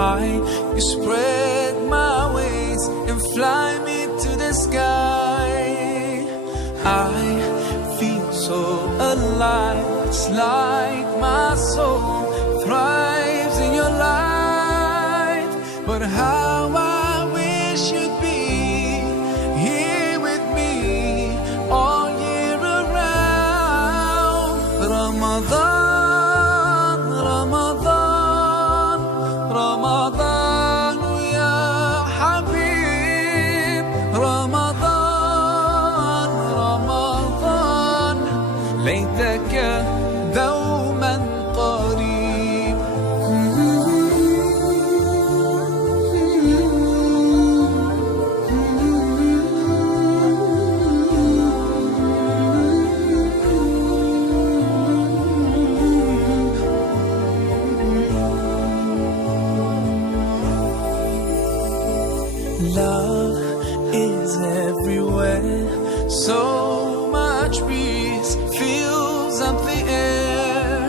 high. You spread my wings and fly me to the sky. I feel so alive. It's like my soul thrives in your light. But how I wish you'd be here with me all year around. Ramadan, Ramadan, Ramadan ya Habib. Ramadan, Ramadan, ليتك دوما قريب. Love is everywhere. So much peace fills up the air.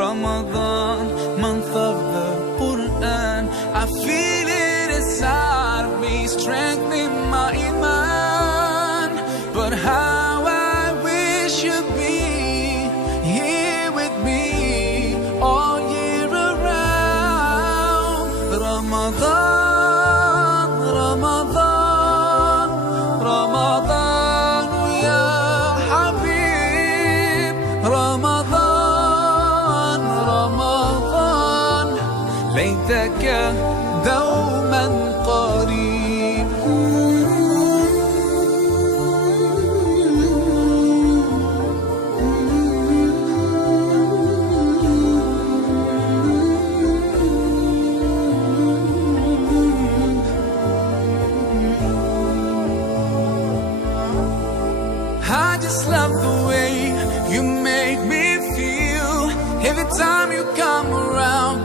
Ramadan, month of the Quran. I feel it inside of me, strengthening my iman. But how I wish you'd be here with me all year around. Ramadan, Ramadan, Ramadan ya Habib. Ramadan, Ramadan, ليتك دوما قريب. I just love the way you make me feel. Every time you come around,